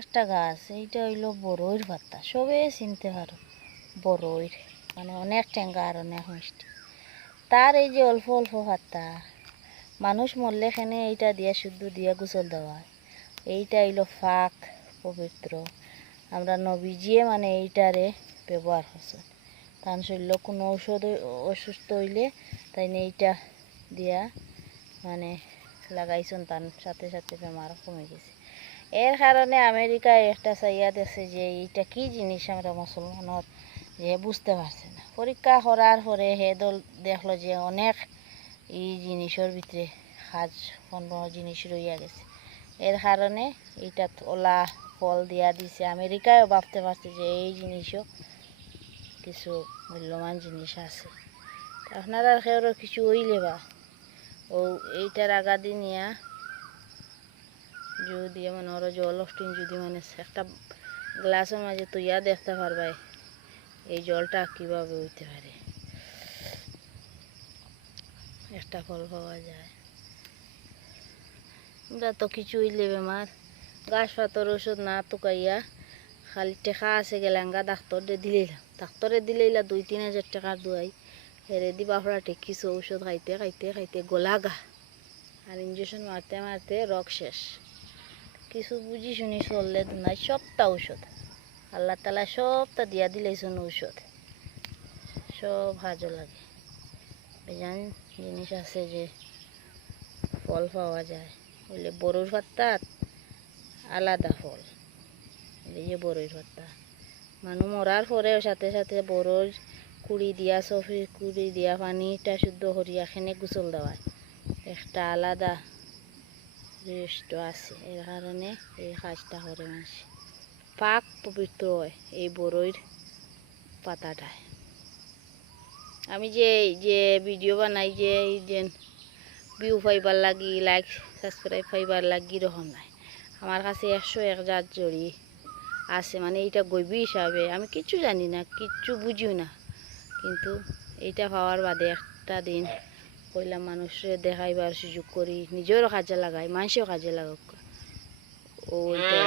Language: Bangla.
একটা গাছ, এইটা হইলো বড়ইর পাতা, সবে চিনতে পারো বড়ইর, মানে অনেক টেঙ্গা আর অনেক মিষ্টি। তার এই যে অল্প অল্প পাতা, মানুষ মরলে এখানে এইটা দিয়া শুদ্ধ দিয়া গোসল দেওয়া হয়। এইটা হইলো ফাঁক পবিত্র, আমরা নবীজিয়ে মানে এইটারে ব্যবহার করছেন। তার শরীর কোনো ঔষধ অসুস্থ হইলে তাই এইটা দিয়া মানে লাগাইছেন, তার সাথে সাথে বেমার কমে গেছে। এর কারণে আমেরিকায় একটা চাইয়া দেখছে যে এইটা কি জিনিস আমরা মুসলমানের, যে বুঝতে পারছে না। পরীক্ষা করার পরে হে দল দেখলো যে অনেক এই জিনিসের ভিতরে কাজ কোনো জিনিস রইয়া গেছে। এর কারণে এইটা ওলা ফল দিয়া দিছে। আমেরিকায়ও ভাবতে পারছে যে এই জিনিসও কিছু মূল্যবান জিনিস আছে। আপনারা কেউ কিছু হইলে বা ও এইটার আগাদি নিয়া যদি মনে হলো জল অফটিন যদি মানে একটা গ্লাসের মাঝে তুইয়া দেখতে পারবাই এই জলটা কিভাবে হইতে পারে। একটা ফল পাওয়া যায়। আমরা তো কিছু হইলে বেমার গাছ পাতর ওষুধ না তুকাইয়া খালি টেকা আছে গেলাঙ্গা ডাক্তরে দিলেইলাম, ডাক্তরে দিলেইলা 2-3 হাজার টাকার দুয়াই হেরে দিবা ফোড়া ঠিক কিছু ঔষধ খাইতে খাইতে খাইতে গোলাগা আর ইঞ্জেকশন মারতে মারতে রোগ শেষ। কিছু বুঝি শুনি চললে নাই, সবটা ঔষধ আল্লাহ তালা সবটা দিয়া দিলেছেন ঔষধ, সব হাজো লাগে। বেজান জিনিস আছে যে ফল পাওয়া যায়, বলে বড়ইর পাতার আলাদা ফল, এই যে বড়ইর পাতা মানুষ মরার পরেও সাথে সাথে বড়ইর কুড়ি দিয়া সফি কুড়ি দিয়া পানিটা শুদ্ধ করিয়া খেনে গোসল দেওয়ায় একটা আলাদা রেস্ট আছে। এর কারণে এই কাজটা করে মানুষ পাক পবিত্র হয় এই বড়ইর পাতাটায়। আমি যে যে ভিডিও বানাই যে এই যে ভিউ পাইবার লাগি, লাইক সাবস্ক্রাইব পাইবার লাগি রকম নাই, আমার কাছে 101 জাত জড়ি আছে, মানে এইটা গইবি হিসাবে আমি কিচ্ছু জানি না, কিচ্ছু বুঝিও না, কিন্তু এইটা পাওয়ার বাদে একটা দিন কইলাম মানুষের দেখাইবার সুযোগ করি, নিজেরও কাজে লাগাই, মানুষেও কাজে লাগাক, ওইটা